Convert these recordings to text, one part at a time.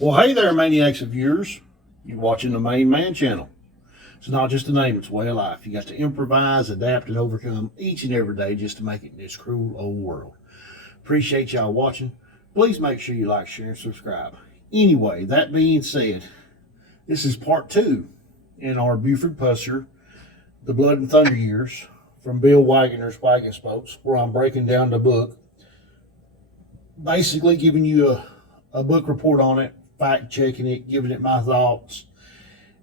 Well, hey there, maniacs of viewers. You're watching the Main Man channel. It's not just a name, it's a way of life. You got to improvise, adapt, and overcome each and every day just to make it in this cruel old world. Appreciate y'all watching. Please make sure you like, share, and subscribe. Anyway, that being said, this is part 2 in our Buford Pusser, The Blood and Thunder Years, from Bill Waggoner's Wagon Spokes, where I'm breaking down the book, basically giving you a book report on it, fact checking it, giving it my thoughts,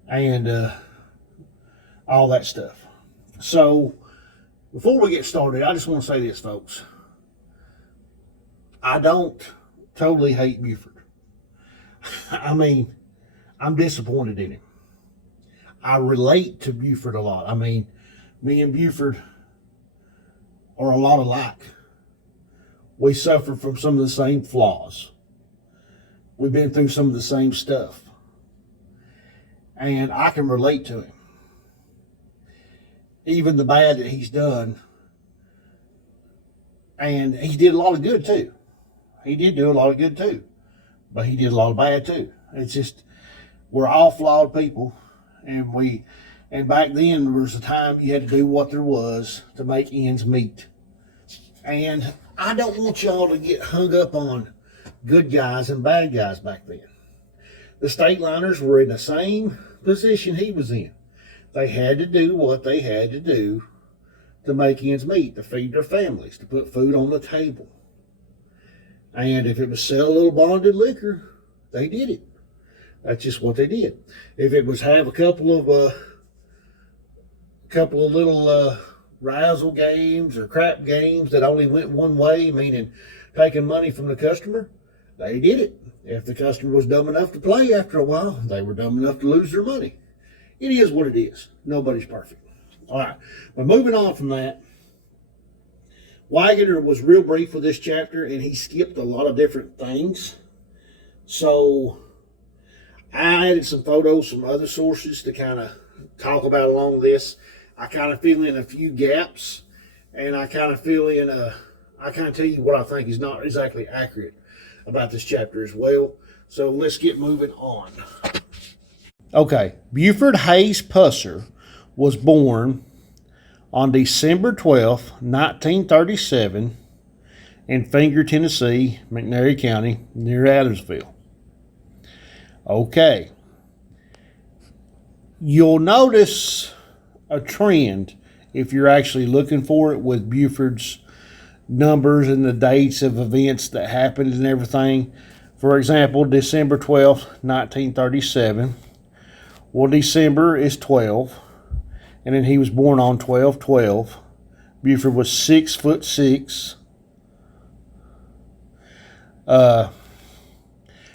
and all that stuff. So before we get started, I just want to say this, folks. I don't totally hate Buford. I mean, I'm disappointed in him. I relate to Buford a lot. I mean, me and Buford are a lot alike. We suffer from some of the same flaws. We've been through some of the same stuff. And I can relate to him. Even the bad that he's done. And he did a lot of good too. He did do a lot of good too. But he did a lot of bad too. It's just, we're all flawed people. And back then there was a time you had to do what there was to make ends meet. And I don't want y'all to get hung up on good guys and bad guys back then. The state liners were in the same position he was in. They had to do what they had to do to make ends meet, to feed their families, to put food on the table. And if it was sell a little bonded liquor, they did it. That's just what they did. If it was have a couple of little razzle games or crap games that only went one way, meaning taking money from the customer, they did it. If the customer was dumb enough to play after a while, they were dumb enough to lose their money. It is what it is. Nobody's perfect. All right. But moving on from that, Waggoner was real brief with this chapter, and he skipped a lot of different things. So I added some photos from other sources to kind of talk about along this. I kind of fill in a few gaps, and I kind of tell you what I think is not exactly accurate about this chapter as well. So let's get moving on. Okay, Buford Hayes Pusser was born on December 12th, 1937 in Finger, Tennessee, McNairy County, near Adamsville. Okay. You'll notice a trend if you're actually looking for it with Buford's numbers and the dates of events that happened and everything. For example, December 12th, 1937. Well, December is 12. And then he was born on 12/12. Buford was 6'6".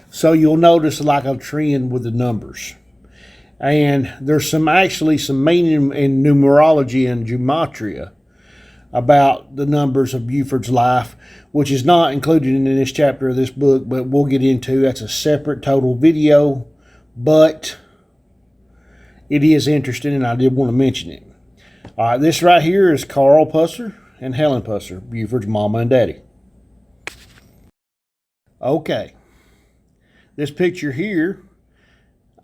So you'll notice like a trend with the numbers. And there's some meaning in numerology and gematria about the numbers of Buford's life, which is not included in this chapter of this book, but we'll get into. That's a separate total video, but it is interesting, and I did want to mention it. All right, this right here is Carl Pusser and Helen Pusser, Buford's mama and daddy. Okay, this picture here,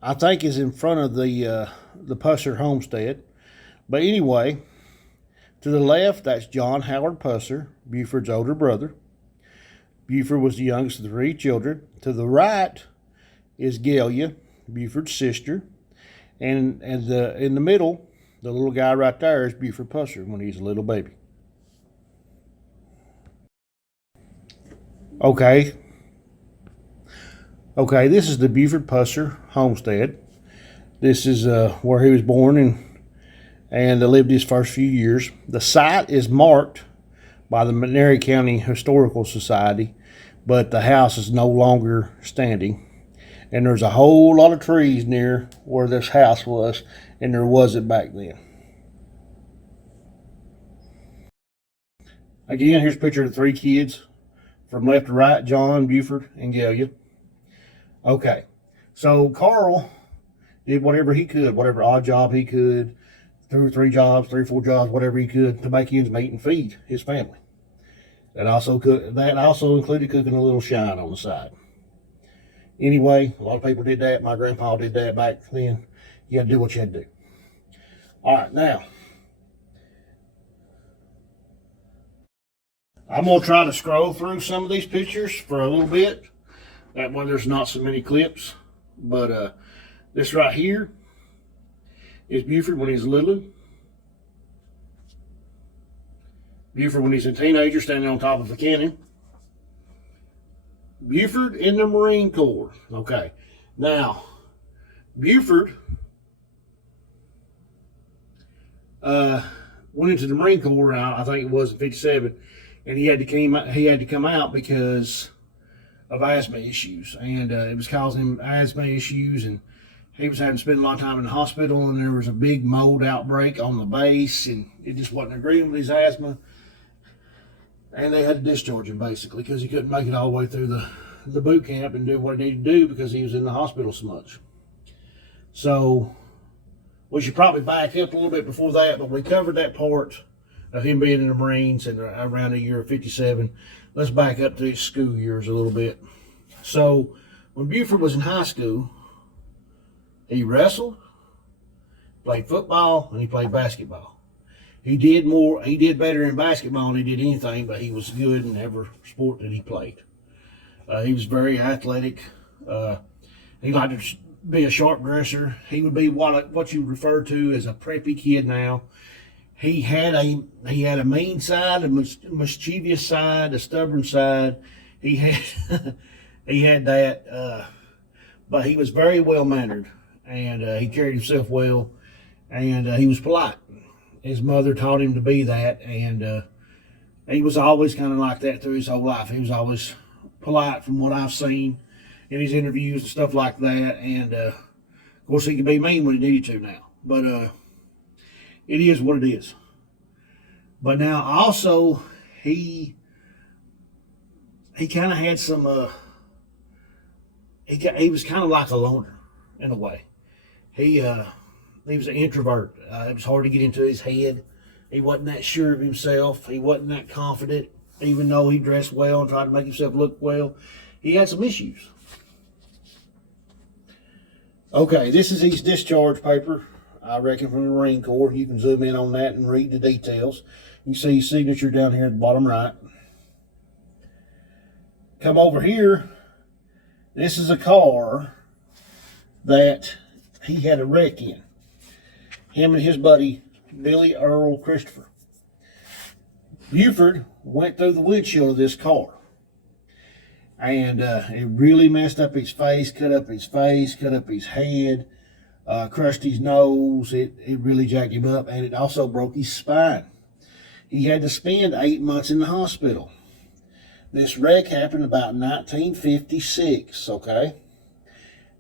I think, is in front of the Pusser homestead. But anyway, to the left, that's John Howard Pusser, Buford's older brother. Buford was the youngest of the 3 children. To the right is Galia, Buford's sister. And in the middle, the little guy right there is Buford Pusser when he's a little baby. Okay, this is the Buford Pusser homestead. This is where he was born and lived his first few years. The site is marked by the McNairy County Historical Society, but the house is no longer standing. And there's a whole lot of trees near where this house was, and there wasn't back then. Again, here's a picture of the 3 kids. From left to right, John, Buford, and Galia. Okay, so Carl did whatever he could, whatever odd job he could, 2 or 3 jobs, 3 or 4 jobs, whatever he could to make ends meet and feed his family. That also included cooking a little shine on the side. Anyway, a lot of people did that. My grandpa did that back then. You had to do what you had to do. All right, now, I'm going to try to scroll through some of these pictures for a little bit. That way there's not so many clips. But this right here is Buford when he's little. Buford when he's a teenager standing on top of a cannon. Buford in the Marine Corps. Okay. Now, Buford went into the Marine Corps, I think it was in 57, and he had to come out because of asthma issues, and it was causing him asthma issues, and he was having to spend a lot of time in the hospital, and there was a big mold outbreak on the base, and it just wasn't agreeing with his asthma, and they had to discharge him basically because he couldn't make it all the way through the boot camp and do what he needed to do because he was in the hospital so much. So we should probably back up a little bit before that, but we covered that part of him being in the Marines and around the year of 57. Let's back up to his school years a little bit. So when Buford was in high school, he wrestled, played football, and he played basketball. He did better in basketball than he did anything, but he was good in every sport that he played. He was very athletic. He liked to be a sharp dresser. He would be what you refer to as a preppy kid now. He had a mean side, a mischievous side, a stubborn side. He had that, but he was very well mannered, and he carried himself well, and he was polite. His mother taught him to be that, and he was always kind of like that through his whole life. He was always polite from what I've seen in his interviews and stuff like that, and of course he could be mean when he needed to now, but it is what it is. But now also he kind of had some he was kind of like a loner in a way. He was an introvert. It was hard to get into his head. He wasn't that sure of himself. He wasn't that confident, even though he dressed well and tried to make himself look well. He had some issues. Okay, this is his discharge paper, I reckon, from the Marine Corps. You can zoom in on that and read the details. You see his signature down here at the bottom right. Come over here. This is a car that he had a wreck in. Him and his buddy, Billy Earl Christopher. Buford went through the windshield of this car. And it really messed up his face, cut up his face, cut up his head, crushed his nose. It really jacked him up, and it also broke his spine. He had to spend 8 months in the hospital. This wreck happened about 1956, okay?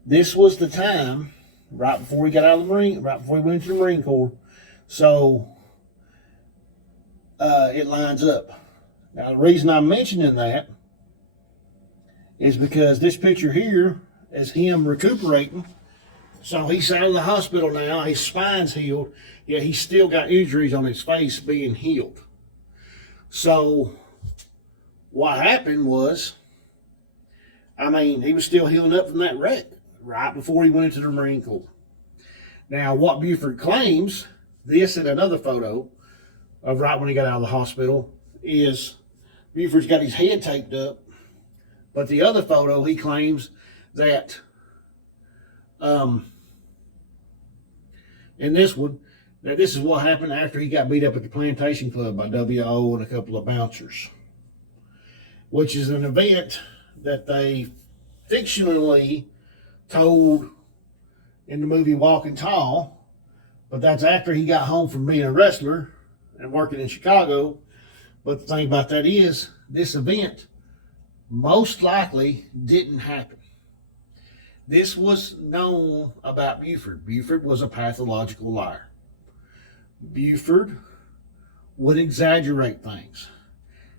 This was the time, right before he got out of the Marine, right before he went to the Marine Corps. So, it lines up. Now, the reason I'm mentioning that is because this picture here is him recuperating. So he's out of the hospital now. His spine's healed. Yeah, he's still got injuries on his face being healed. So what happened was, he was still healing up from that wreck right before he went into the Marine Corps. Now, what Buford claims, this and another photo of right when he got out of the hospital, is Buford's got his head taped up. But the other photo, he claims that, in this one, that this is what happened after he got beat up at the Plantation Club by W.O. and a couple of bouncers, which is an event that they fictionally told in the movie Walking Tall, but that's after he got home from being a wrestler and working in Chicago. But the thing about that is, this event most likely didn't happen. This was known about Buford. Buford was a pathological liar. Buford would exaggerate things.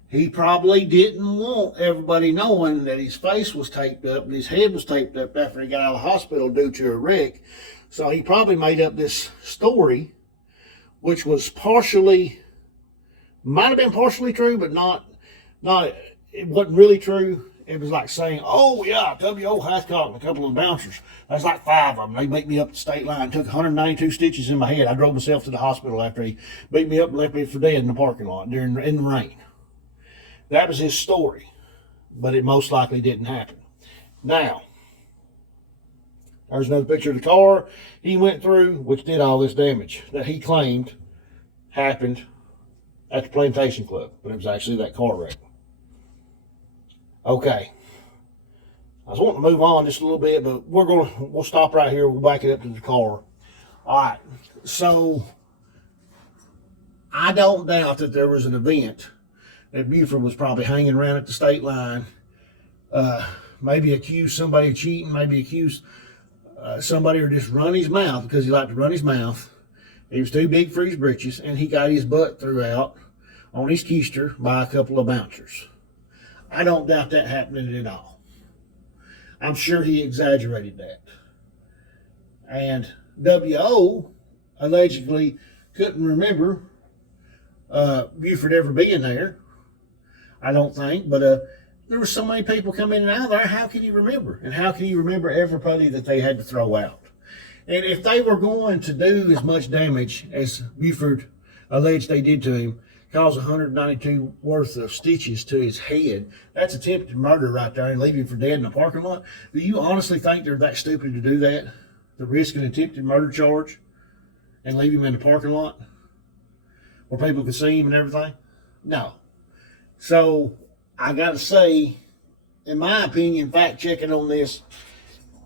He probably didn't want everybody knowing that his face was taped up and his head was taped up after he got out of the hospital due to a wreck. So he probably made up this story, which was might have been partially true, but not, it wasn't really true. it was like saying, oh yeah, W.O. Hathcock and a couple of bouncers. There's like 5 of them. They beat me up at the state line, took 192 stitches in my head. I drove myself to the hospital after he beat me up and left me for dead in the parking lot in the rain. That was his story, but it most likely didn't happen. Now, there's another picture of the car he went through, which did all this damage that he claimed happened at the Plantation Club, but it was actually that car wreck. Okay, I was wanting to move on just a little bit, but we'll stop right here. We'll back it up to the car. All right, so I don't doubt that there was an event that Buford was probably hanging around at the state line, maybe accused somebody of cheating, maybe accused somebody, or just run his mouth because he liked to run his mouth. He was too big for his britches, and he got his butt threw out on his keister by a couple of bouncers. I don't doubt that happening at all. I'm sure he exaggerated that. And W.O. allegedly couldn't remember Buford ever being there, I don't think, but there were so many people coming in and out of there. How could he remember? And how can he remember everybody that they had to throw out? And if they were going to do as much damage as Buford alleged they did to him, cause 192 worth of stitches to his head, that's attempted murder right there, and leave him for dead in the parking lot. Do you honestly think they're that stupid to do that? To risk an attempted murder charge and leave him in the parking lot where people could see him and everything? No. So I got to say, in my opinion, fact checking on this,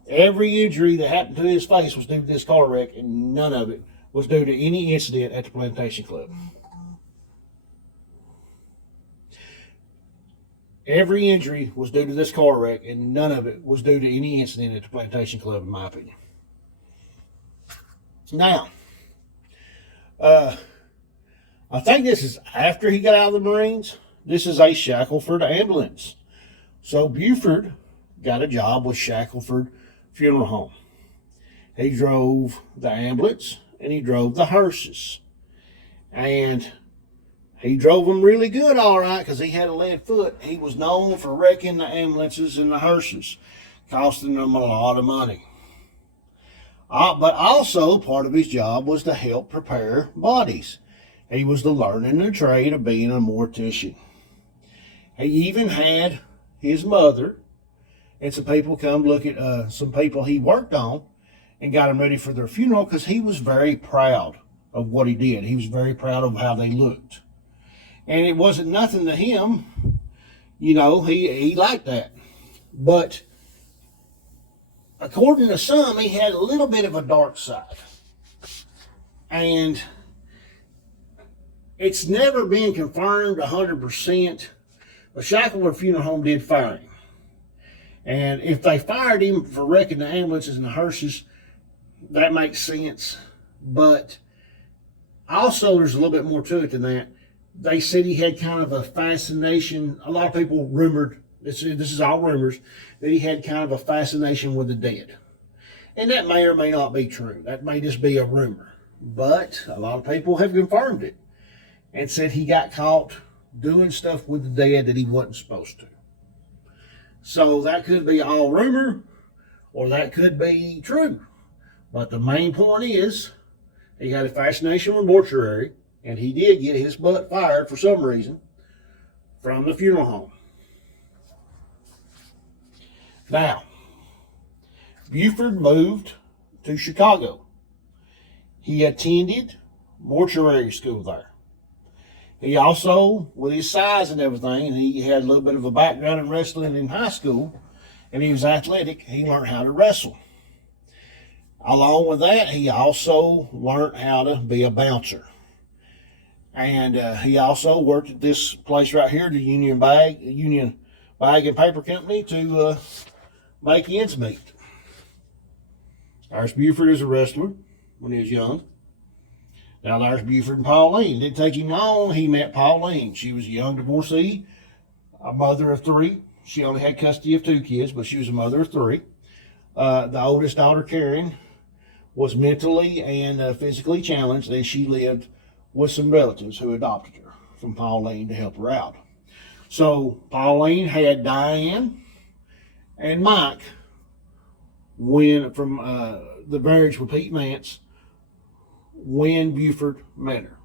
every injury that happened to his face was due to this car wreck, and none of it was due to any incident at the Plantation Club. Every injury was due to this car wreck, and none of it was due to any incident at the Plantation Club, in my opinion. Now, I think this is after he got out of the Marines. This is a Shackelford ambulance. So Buford got a job with Shackelford Funeral Home. He drove the ambulance and he drove the hearses. And he drove them really good, all right, because he had a lead foot. He was known for wrecking the ambulances and the hearses, costing them a lot of money. But also, part of his job was to help prepare bodies. He was learning the trade of being a mortician. He even had his mother and some people come look at some people he worked on and got them ready for their funeral, because he was very proud of what he did. He was very proud of how they looked. And it wasn't nothing to him. You know, he liked that. But according to some, he had a little bit of a dark side. And it's never been confirmed 100%, but Shackelford Funeral Home did fire him. And if they fired him for wrecking the ambulances and the hearses, that makes sense. But also, there's a little bit more to it than that. They said he had kind of a fascination. A lot of people rumored, this is all rumors, that he had kind of a fascination with the dead. And that may or may not be true. That may just be a rumor. But a lot of people have confirmed it and said he got caught doing stuff with the dead that he wasn't supposed to. So that could be all rumor, or that could be true. But the main point is, he had a fascination with mortuary, and he did get his butt fired for some reason from the funeral home. Now, Buford moved to Chicago. He attended mortuary school there. He also, with his size and everything, and he had a little bit of a background in wrestling in high school, and he was athletic, he learned how to wrestle. Along with that, he also learned how to be a bouncer. And he also worked at this place right here, the Union Bag and Paper Company, to make ends meet. There's Buford as a wrestler when he was young. Now there's Buford and Pauline. It didn't take him long. He met Pauline. She was a young divorcee, a mother of 3. She only had custody of 2 kids, but she was a mother of 3. The oldest daughter, Karen, was mentally and physically challenged, and she lived with some relatives who adopted her from Pauline to help her out. So Pauline had Diane, and Mike, when from the marriage with Pete Nance, when Buford met her.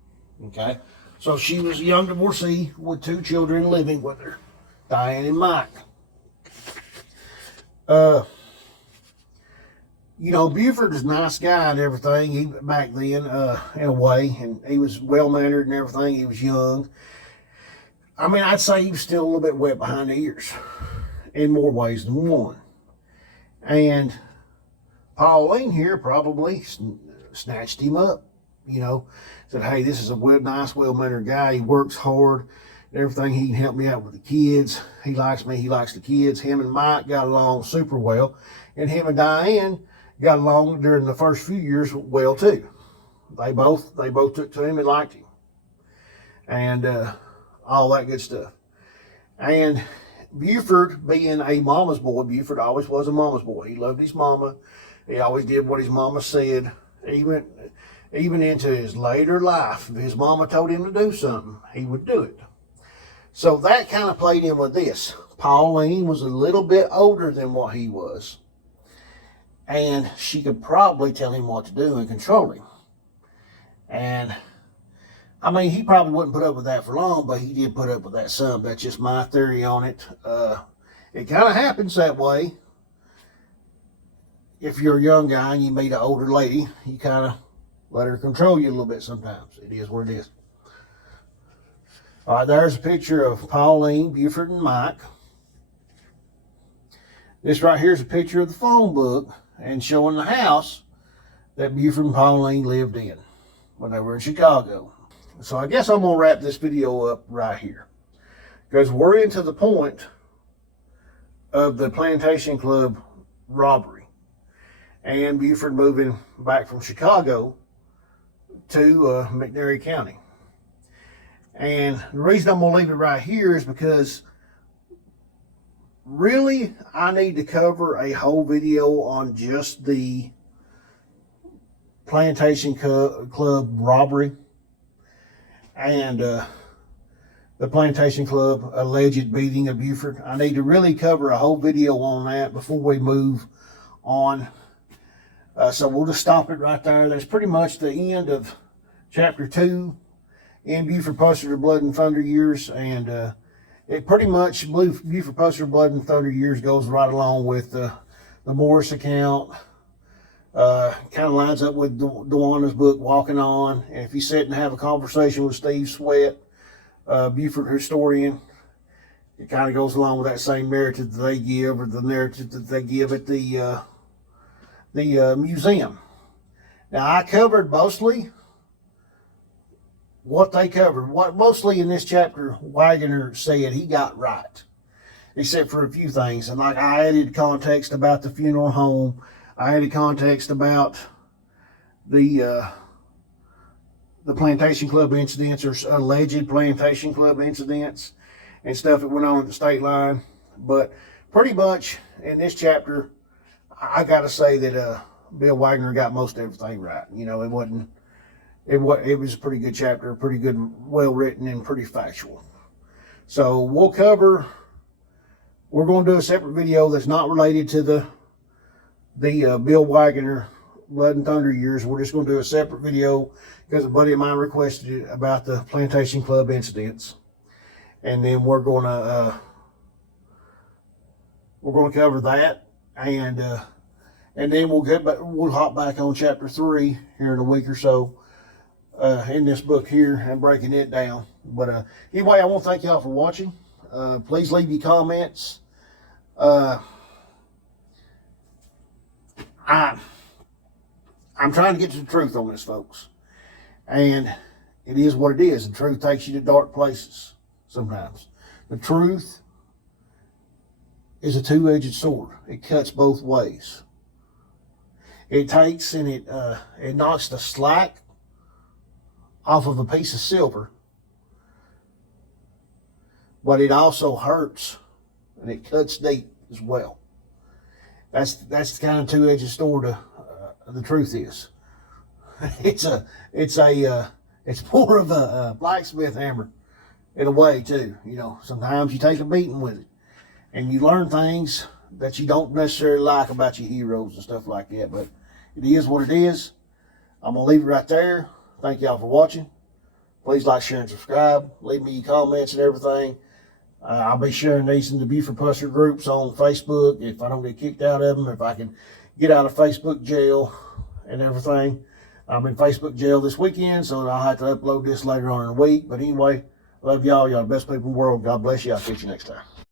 Okay, so she was a young divorcee with 2 children living with her, Diane and Mike. You know, Buford is a nice guy and everything. He back then, in a way, and he was well mannered and everything. He was young. I mean, I'd say he was still a little bit wet behind the ears, in more ways than one. And Pauline here probably snatched him up. You know, said, "Hey, this is a nice, well mannered guy. He works hard. Everything, he can help me out with the kids. He likes me. He likes the kids." Him and Mike got along super well, and him and Diane got along during the first few years well too. They both took to him and liked him, and all that good stuff. And Buford, being a mama's boy, Buford always was a mama's boy. He loved his mama. He always did what his mama said, even into his later life. If his mama told him to do something, he would do it. So that kind of played in with this. Pauline was a little bit older than what he was, and she could probably tell him what to do and control him. And I mean, he probably wouldn't put up with that for long, but he did put up with that some. That's just my theory on it. It kind of happens that way. If you're a young guy and you meet an older lady, you kind of let her control you a little bit sometimes. It is what it is. All right, there's a picture of Pauline, Buford, and Mike. This right here is a picture of the phone book and showing the house that Buford and Pauline lived in when they were in Chicago. So I guess I'm going to wrap this video up right here, because we're into the point of the Plantation Club robbery and Buford moving back from Chicago to McNairy County. And the reason I'm going to leave it right here is because really I need to cover a whole video on just the Plantation Club robbery and the Plantation Club alleged beating of Buford. I need to really cover a whole video on that before we move on. So we'll just stop it right there. That's pretty much the end of chapter 2 in Buford Pusser, the Blood and Thunder years. And it pretty much, Buford Pusser, Blood and Thunder years goes right along with the Morris account. Kind of lines up with Dewana's book, Walking On. And if you sit and have a conversation with Steve Sweat, Buford historian, it kind of goes along with that same narrative that they give, or the narrative that they give at the museum. Now, I covered mostly what they covered. What mostly in this chapter Wagner said he got right, except for a few things. And like I added context about the funeral home. I added context about the Plantation Club incidents, or alleged Plantation Club incidents and stuff that went on at the state line. But pretty much in this chapter, I got to say that Bill Wagner got most everything right. You know, it was a pretty good chapter, pretty good, well written, and pretty factual. So we're going to do a separate video that's not related to the Bill Wagner Blood and Thunder years. We're just going to do a separate video because a buddy of mine requested it about the Plantation Club incidents, and then we're going to cover that, and then we'll hop back on chapter 3 here in a week or so in this book here and breaking it down. But anyway, I want to thank y'all for watching. Please leave your comments. I'm trying to get to the truth on this, folks. And it is what it is. The truth takes you to dark places sometimes. The truth is a two-edged sword. It cuts both ways. It takes and it knocks the slack off of a piece of silver, but it also hurts and it cuts deep as well. That's the kind of two-edged sword the truth is. It's more of a blacksmith hammer in a way too. You know, sometimes you take a beating with it, and you learn things that you don't necessarily like about your heroes and stuff like that. But it is what it is. I'm going to leave it right there. Thank y'all for watching. Please like, share, and subscribe. Leave me your comments and everything. I'll be sharing these in the Buford Pusser groups on Facebook if I don't get kicked out of them, if I can get out of Facebook jail and everything. I'm in Facebook jail this weekend, so I'll have to upload this later on in the week. But anyway, love y'all. Y'all the best people in the world. God bless you. I'll catch you next time.